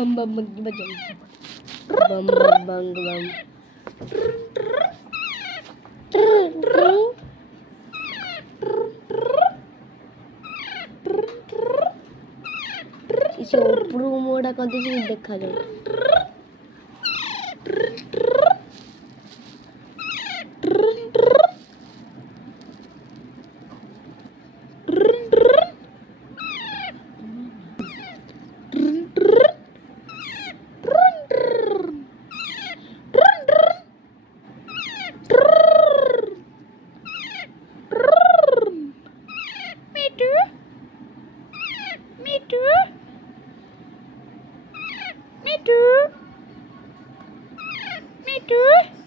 bam bam bam bam bam bam bam bam. ସେ ଉପରକୁ ମୁହଁଟା କରିଦେଇଛି ଦେଖାଯାଉ। Me too.